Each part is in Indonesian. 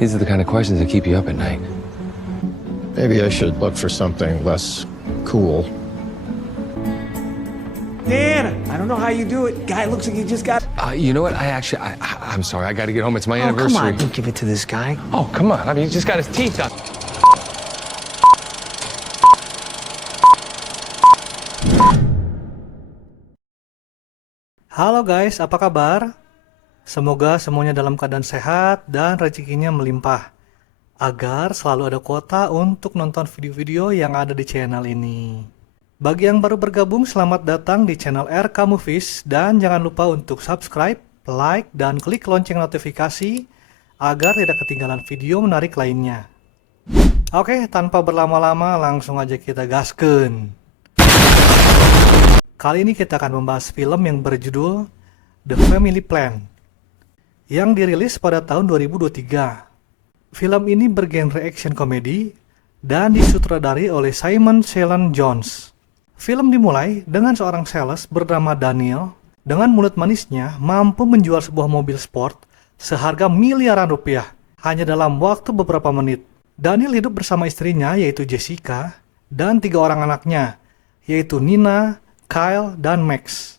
These are the kind of questions that keep you up at night. Maybe I should look for something less cool. Dan, I don't know how you do it. Guy looks like he just got... You know what? I'm sorry. I got to get home. It's my Oh, come anniversary. on. Don't give it to this guy. Oh, come on. I mean, he just got his teeth done. Halo guys, apa kabar? Semoga semuanya dalam keadaan sehat dan rezekinya melimpah, agar selalu ada kuota untuk nonton video-video yang ada di channel ini. Bagi yang baru bergabung, selamat datang di channel RK Movies, dan jangan lupa untuk subscribe, like, dan klik lonceng notifikasi agar tidak ketinggalan video menarik lainnya. Oke, tanpa berlama-lama langsung aja kita gaskeun. Kali ini kita akan membahas film yang berjudul The Family Plan yang dirilis pada tahun 2023. Film ini bergenre action komedi dan disutradari oleh Simon Sheldon Jones. Film dimulai dengan seorang sales bernama Daniel dengan mulut manisnya mampu menjual sebuah mobil sport seharga miliaran rupiah hanya dalam waktu beberapa menit. Daniel hidup bersama istrinya yaitu Jessica dan 3 orang anaknya yaitu Nina, Kyle, dan Max.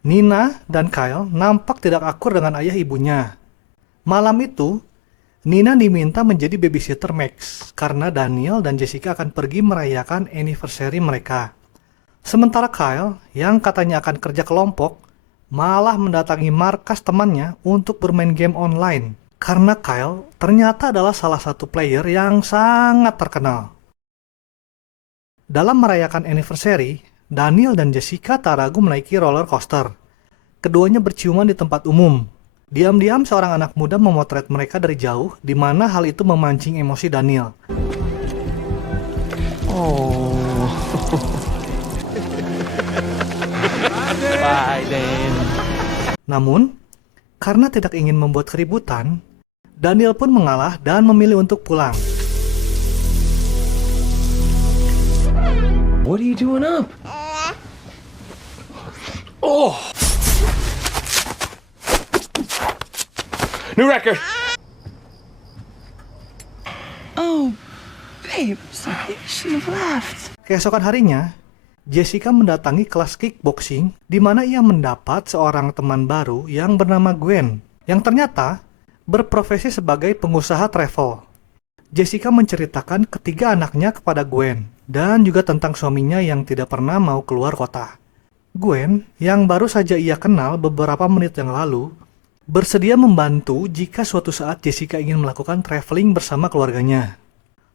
Nina dan Kyle nampak tidak akur dengan ayah ibunya. Malam itu, Nina diminta menjadi babysitter Max karena Daniel dan Jessica akan pergi merayakan anniversary mereka. Sementara Kyle, yang katanya akan kerja kelompok, malah mendatangi markas temannya untuk bermain game online. Karena Kyle ternyata adalah salah satu player yang sangat terkenal. Dalam merayakan anniversary, Daniel dan Jessica tak ragu menaiki roller coaster. Keduanya berciuman di tempat umum. Diam-diam seorang anak muda memotret mereka dari jauh, di mana hal itu memancing emosi Daniel. Oh. Bye, Dan. Namun, karena tidak ingin membuat keributan, Daniel pun mengalah dan memilih untuk pulang. What are you doing up? Oh! New record! Oh, babe, sorry, I shouldn't have left. Keesokan harinya, Jessica mendatangi kelas kickboxing di mana ia mendapat seorang teman baru yang bernama Gwen, yang ternyata berprofesi sebagai pengusaha travel. Jessica menceritakan ketiga anaknya kepada Gwen, dan juga tentang suaminya yang tidak pernah mau keluar kota. Gwen, yang baru saja ia kenal beberapa menit yang lalu, bersedia membantu jika suatu saat Jessica ingin melakukan traveling bersama keluarganya.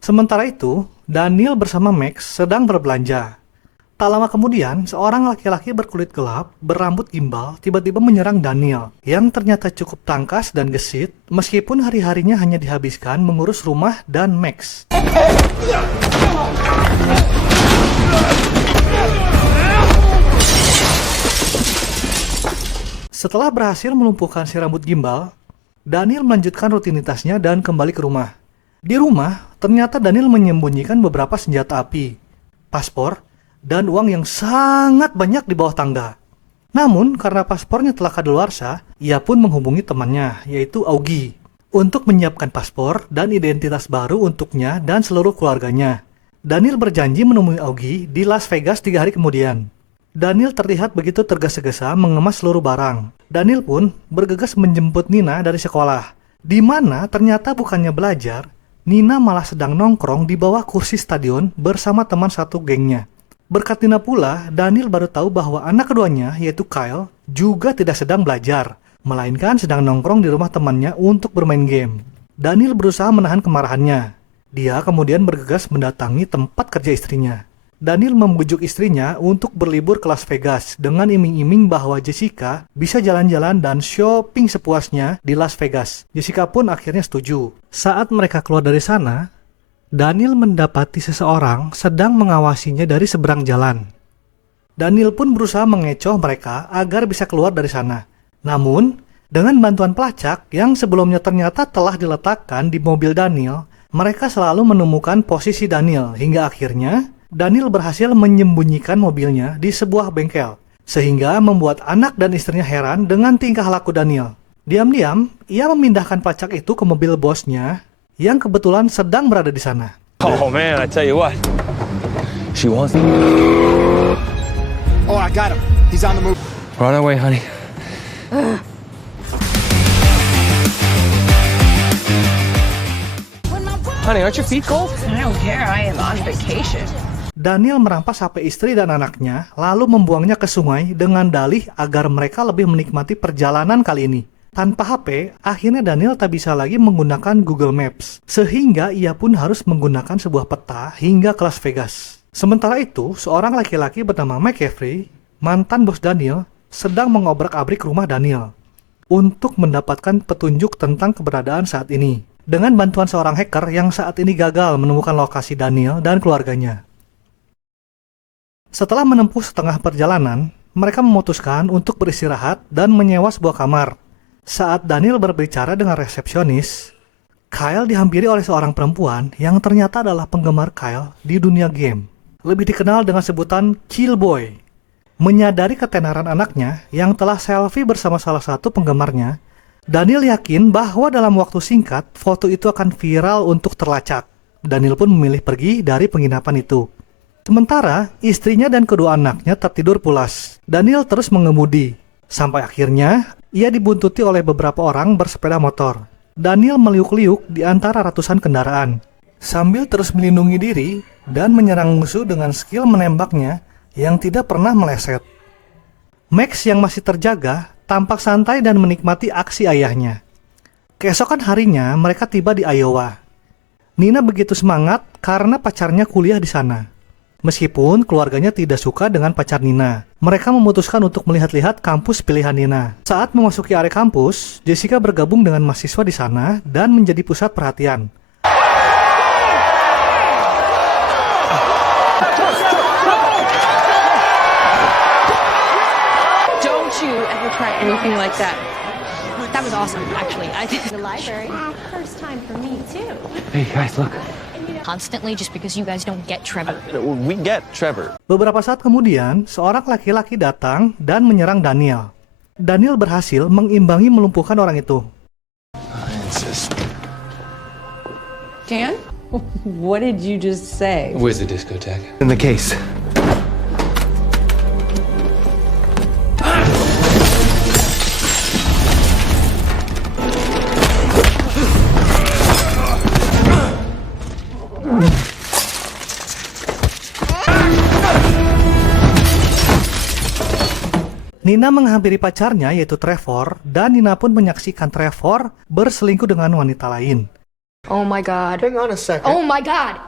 Sementara itu, Daniel bersama Max sedang berbelanja. Tak lama kemudian, seorang laki-laki berkulit gelap, berambut gimbal, tiba-tiba menyerang Daniel, yang ternyata cukup tangkas dan gesit, meskipun hari-harinya hanya dihabiskan mengurus rumah dan Max. Setelah berhasil melumpuhkan si rambut gimbal, Daniel melanjutkan rutinitasnya dan kembali ke rumah. Di rumah, ternyata Daniel menyembunyikan beberapa senjata api, paspor, dan uang yang sangat banyak di bawah tangga. Namun, karena paspornya telah kadaluarsa, ia pun menghubungi temannya, yaitu Augie, untuk menyiapkan paspor dan identitas baru untuknya dan seluruh keluarganya. Daniel berjanji menemui Augie di Las Vegas 3 hari kemudian. Daniel terlihat begitu tergesa-gesa mengemas seluruh barang. Daniel pun bergegas menjemput Nina dari sekolah, di mana ternyata bukannya belajar, Nina malah sedang nongkrong di bawah kursi stadion bersama teman satu gengnya. Berkat Nina pula, Daniel baru tahu bahwa anak keduanya, yaitu Kyle, juga tidak sedang belajar, melainkan sedang nongkrong di rumah temannya untuk bermain game. Daniel berusaha menahan kemarahannya. Dia kemudian bergegas mendatangi tempat kerja istrinya. Daniel membujuk istrinya untuk berlibur ke Las Vegas dengan iming-iming bahwa Jessica bisa jalan-jalan dan shopping sepuasnya di Las Vegas. Jessica pun akhirnya setuju. Saat mereka keluar dari sana, Daniel mendapati seseorang sedang mengawasinya dari seberang jalan. Daniel pun berusaha mengecoh mereka agar bisa keluar dari sana. Namun, dengan bantuan pelacak yang sebelumnya ternyata telah diletakkan di mobil Daniel, mereka selalu menemukan posisi Daniel hingga akhirnya Daniel berhasil menyembunyikan mobilnya di sebuah bengkel, sehingga membuat anak dan istrinya heran dengan tingkah laku Daniel. Diam-diam, ia memindahkan pelacak itu ke mobil bosnya yang kebetulan sedang berada di sana. Oh man, I tell you what. She wants me. Oh, I got him. He's on the move. We're on our way, honey. Honey, aren't your feet cold? I don't care. I am on vacation. Daniel merampas HP istri dan anaknya, lalu membuangnya ke sungai dengan dalih agar mereka lebih menikmati perjalanan kali ini. Tanpa HP, akhirnya Daniel tak bisa lagi menggunakan Google Maps, sehingga ia pun harus menggunakan sebuah peta hingga ke Las Vegas. Sementara itu, seorang laki-laki bernama McCaffrey, mantan bos Daniel, sedang mengobrak-abrik rumah Daniel untuk mendapatkan petunjuk tentang keberadaan saat ini, dengan bantuan seorang hacker yang saat ini gagal menemukan lokasi Daniel dan keluarganya. Setelah menempuh setengah perjalanan, mereka memutuskan untuk beristirahat dan menyewa sebuah kamar. Saat Daniel berbicara dengan resepsionis, Kyle dihampiri oleh seorang perempuan yang ternyata adalah penggemar Kyle di dunia game, lebih dikenal dengan sebutan Killboy. Menyadari ketenaran anaknya yang telah selfie bersama salah satu penggemarnya, Daniel yakin bahwa dalam waktu singkat, foto itu akan viral untuk terlacak. Daniel pun memilih pergi dari penginapan itu. Sementara, istrinya dan kedua anaknya tertidur pulas. Daniel terus mengemudi. Sampai akhirnya, ia dibuntuti oleh beberapa orang bersepeda motor. Daniel meliuk-liuk di antara ratusan kendaraan, sambil terus melindungi diri dan menyerang musuh dengan skill menembaknya yang tidak pernah meleset. Max yang masih terjaga tampak santai dan menikmati aksi ayahnya. Keesokan harinya, mereka tiba di Iowa. Nina begitu semangat karena pacarnya kuliah di sana. Meskipun keluarganya tidak suka dengan pacar Nina, mereka memutuskan untuk melihat-lihat kampus pilihan Nina. Saat memasuki area kampus, Jessica bergabung dengan mahasiswa di sana dan menjadi pusat perhatian. Don't you ever try anything like that. That was awesome, actually. I think The library. First time for me, too. Hey guys, look. Constantly just because you guys don't get Trevor. We get Trevor. Beberapa saat kemudian, seorang laki-laki datang dan menyerang Daniel. Daniel berhasil mengimbangi melumpuhkan orang itu. Dan? What did you just say? Where's the discotheque? In the case. Nina menghampiri pacarnya yaitu Trevor, dan Nina pun menyaksikan Trevor berselingkuh dengan wanita lain. Oh my god. Hang on a second. Oh my god!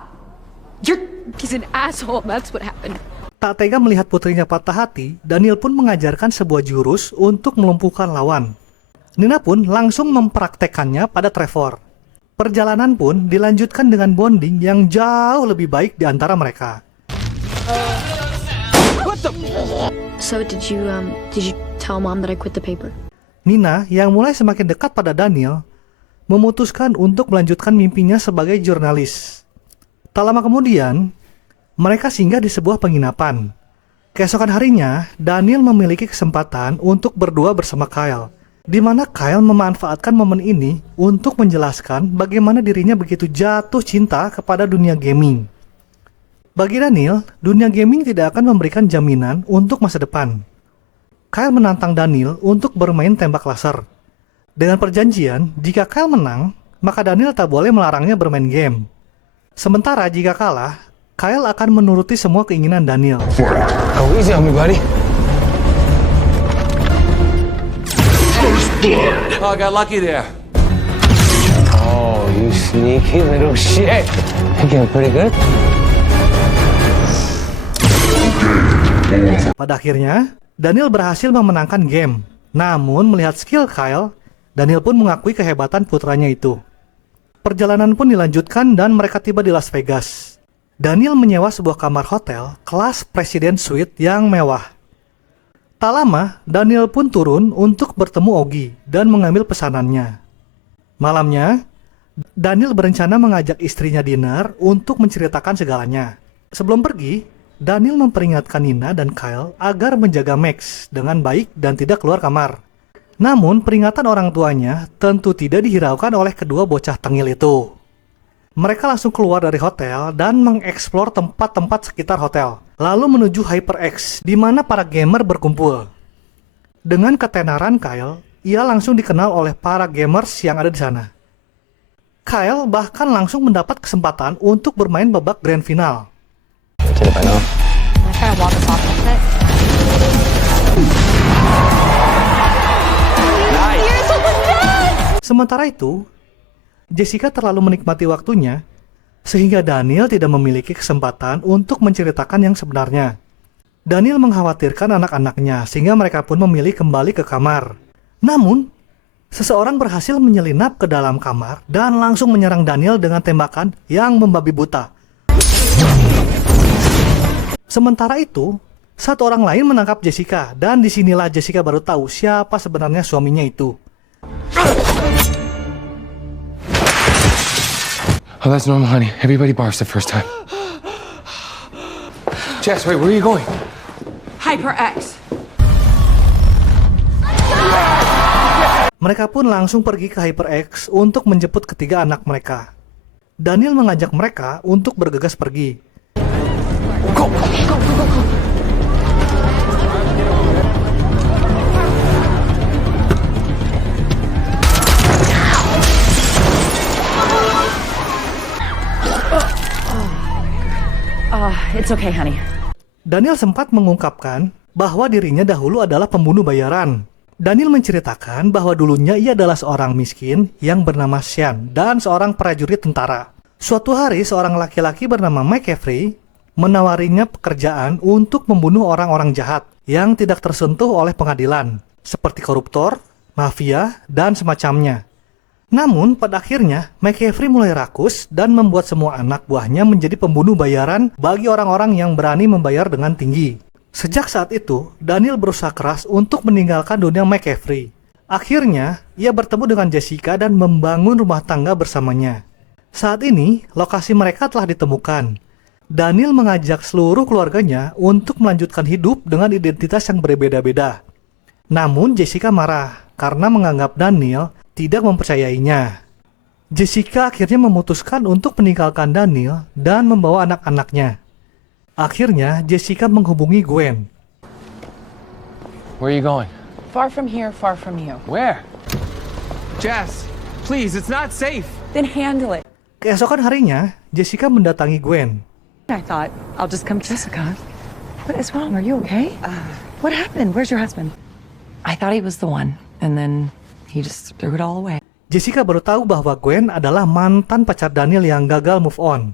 He's an asshole, that's what happened. Tak tega melihat putrinya patah hati, Daniel pun mengajarkan sebuah jurus untuk melumpuhkan lawan. Nina pun langsung mempraktekannya pada Trevor. Perjalanan pun dilanjutkan dengan bonding yang jauh lebih baik di antara mereka. So did you tell mom that I quit the paper? Nina, yang mulai semakin dekat pada Daniel, memutuskan untuk melanjutkan mimpinya sebagai jurnalis. Tak lama kemudian, mereka singgah di sebuah penginapan. Keesokan harinya, Daniel memiliki kesempatan untuk berdua bersama Kyle, di mana Kyle memanfaatkan momen ini untuk menjelaskan bagaimana dirinya begitu jatuh cinta kepada dunia gaming. Bagi Daniel, dunia gaming tidak akan memberikan jaminan untuk masa depan. Kyle menantang Daniel untuk bermain tembak laser. Dengan perjanjian, jika Kyle menang, maka Daniel tak boleh melarangnya bermain game. Sementara jika kalah, Kyle akan menuruti semua keinginan Daniel. Oh, easy on me, buddy. Oh, I got lucky there. Oh, you sneaky little shit. You're getting pretty good. Pada akhirnya, Daniel berhasil memenangkan game. Namun, melihat skill Kyle, Daniel pun mengakui kehebatan putranya itu. Perjalanan pun dilanjutkan dan mereka tiba di Las Vegas. Daniel menyewa sebuah kamar hotel kelas President Suite yang mewah. Tak lama, Daniel pun turun untuk bertemu Ogi dan mengambil pesanannya. Malamnya, Daniel berencana mengajak istrinya dinner untuk menceritakan segalanya. Sebelum pergi, Daniel memperingatkan Nina dan Kyle agar menjaga Max dengan baik dan tidak keluar kamar. Namun, peringatan orang tuanya tentu tidak dihiraukan oleh kedua bocah tengil itu. Mereka langsung keluar dari hotel dan mengeksplor tempat-tempat sekitar hotel, lalu menuju HyperX, di mana para gamer berkumpul. Dengan ketenaran Kyle, ia langsung dikenal oleh para gamers yang ada di sana. Kyle bahkan langsung mendapat kesempatan untuk bermain babak grand final. Can I try to walk us off with it? Sementara itu, Jessica terlalu menikmati waktunya, sehingga Daniel tidak memiliki kesempatan untuk menceritakan yang sebenarnya. Daniel mengkhawatirkan anak-anaknya, sehingga mereka pun memilih kembali ke kamar. Namun, seseorang berhasil menyelinap ke dalam kamar dan langsung menyerang Daniel dengan tembakan yang membabi buta. Sementara itu, satu orang lain menangkap Jessica, dan disinilah Jessica baru tahu siapa sebenarnya suaminya itu. Oh, that's normal, honey. Everybody barfs the first time. Jess, wait, where are you going? HyperX. Mereka pun langsung pergi ke HyperX untuk menjemput ketiga anak mereka. Daniel mengajak mereka untuk bergegas pergi. Go, go, go, go, go. It's okay, honey. Daniel sempat mengungkapkan bahwa dirinya dahulu adalah pembunuh bayaran. Daniel menceritakan bahwa dulunya ia adalah seorang miskin yang bernama Sean dan seorang prajurit tentara. Suatu hari seorang laki-laki bernama McCaffrey menawarinya pekerjaan untuk membunuh orang-orang jahat yang tidak tersentuh oleh pengadilan, seperti koruptor, mafia, dan semacamnya. Namun, pada akhirnya, McCaffrey mulai rakus dan membuat semua anak buahnya menjadi pembunuh bayaran bagi orang-orang yang berani membayar dengan tinggi. Sejak saat itu, Daniel berusaha keras untuk meninggalkan dunia McCaffrey. Akhirnya, ia bertemu dengan Jessica dan membangun rumah tangga bersamanya. Saat ini, lokasi mereka telah ditemukan. Daniel mengajak seluruh keluarganya untuk melanjutkan hidup dengan identitas yang berbeda-beda. Namun, Jessica marah karena menganggap Daniel tidak mempercayainya. Jessica akhirnya memutuskan untuk meninggalkan Daniel dan membawa anak-anaknya. Akhirnya, Jessica menghubungi Gwen. Where are you going? Far from here, far from you. Where? Jess, please, it's not safe. Then handle it. Keesokan harinya, Jessica mendatangi Gwen. I thought, I'll just come to Jessica. What is wrong? Are you okay? What happened? Where's your husband? I thought he was the one, and then he just threw it all away. Jessica baru tahu bahwa Gwen adalah mantan pacar Daniel yang gagal move on.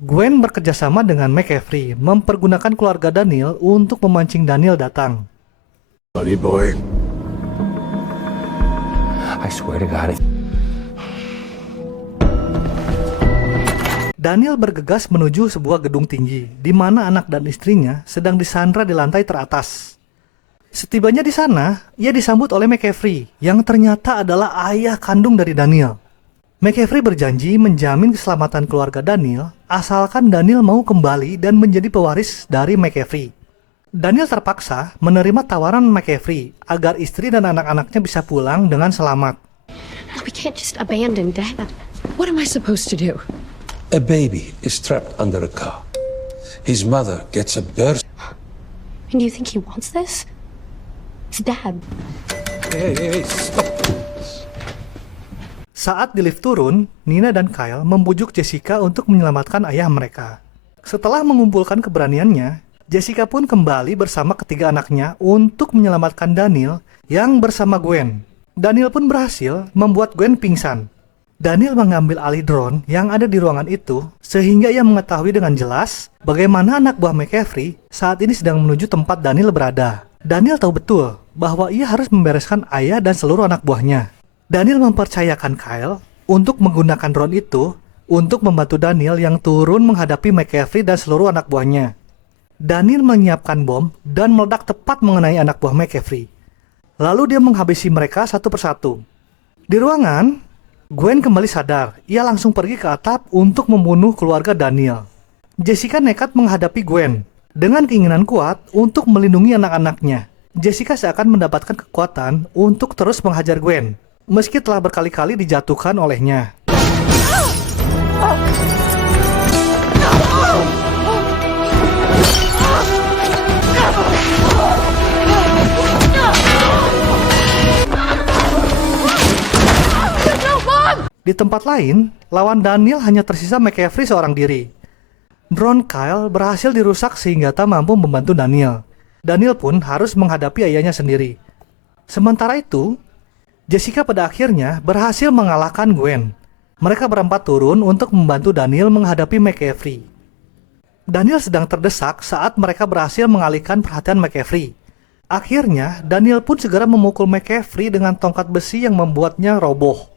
Gwen bekerjasama dengan McCaffrey mempergunakan keluarga Daniel untuk memancing Daniel datang. Buddy boy. I swear to God. Daniel bergegas menuju sebuah gedung tinggi, di mana anak dan istrinya sedang disandra di lantai teratas. Setibanya di sana, ia disambut oleh McCaffrey, yang ternyata adalah ayah kandung dari Daniel. McCaffrey berjanji menjamin keselamatan keluarga Daniel, asalkan Daniel mau kembali dan menjadi pewaris dari McCaffrey. Daniel terpaksa menerima tawaran McCaffrey agar istri dan anak-anaknya bisa pulang dengan selamat. We can't just abandon Dad. What am I supposed to do? A baby is trapped under a car. His mother gets a burst. And do you think he wants this? It's Dad. Hey, stop. Saat di lift turun, Nina dan Kyle membujuk Jessica untuk menyelamatkan ayah mereka. Setelah mengumpulkan keberaniannya, Jessica pun kembali bersama ketiga anaknya untuk menyelamatkan Daniel yang bersama Gwen. Daniel pun berhasil membuat Gwen pingsan. Daniel mengambil alih drone yang ada di ruangan itu, sehingga ia mengetahui dengan jelas bagaimana anak buah McCaffrey saat ini sedang menuju tempat Daniel berada. Daniel tahu betul bahwa ia harus membereskan ayah dan seluruh anak buahnya. Daniel mempercayakan Kyle untuk menggunakan drone itu untuk membantu Daniel yang turun menghadapi McCaffrey dan seluruh anak buahnya. Daniel menyiapkan bom dan meledak tepat mengenai anak buah McCaffrey. Lalu dia menghabisi mereka satu persatu. Di ruangan, Gwen kembali sadar. Ia langsung pergi ke atap untuk membunuh keluarga Daniel. Jessica nekat menghadapi Gwen dengan keinginan kuat untuk melindungi anak-anaknya. Jessica seakan mendapatkan kekuatan untuk terus menghajar Gwen, meski telah berkali-kali dijatuhkan olehnya. Di tempat lain, lawan Daniel hanya tersisa McCaffrey seorang diri. Drone Kyle berhasil dirusak sehingga tak mampu membantu Daniel. Daniel pun harus menghadapi ayahnya sendiri. Sementara itu, Jessica pada akhirnya berhasil mengalahkan Gwen. Mereka berempat turun untuk membantu Daniel menghadapi McCaffrey. Daniel sedang terdesak saat mereka berhasil mengalihkan perhatian McCaffrey. Akhirnya, Daniel pun segera memukul McCaffrey dengan tongkat besi yang membuatnya roboh.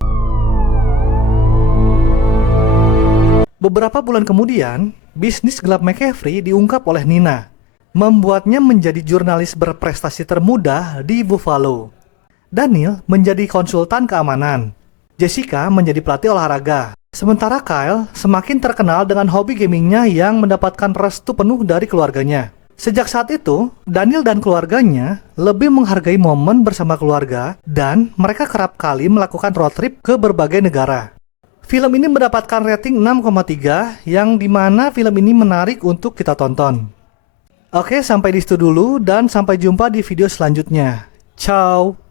Beberapa bulan kemudian, bisnis gelap McCaffrey diungkap oleh Nina, membuatnya menjadi jurnalis berprestasi termuda di Buffalo. Daniel menjadi konsultan keamanan. Jessica menjadi pelatih olahraga. Sementara Kyle semakin terkenal dengan hobi gamingnya yang mendapatkan restu penuh dari keluarganya. Sejak saat itu, Daniel dan keluarganya lebih menghargai momen bersama keluarga dan mereka kerap kali melakukan road trip ke berbagai negara. Film ini mendapatkan rating 6,3 yang dimana film ini menarik untuk kita tonton. Oke, sampai di situ dulu dan sampai jumpa di video selanjutnya. Ciao!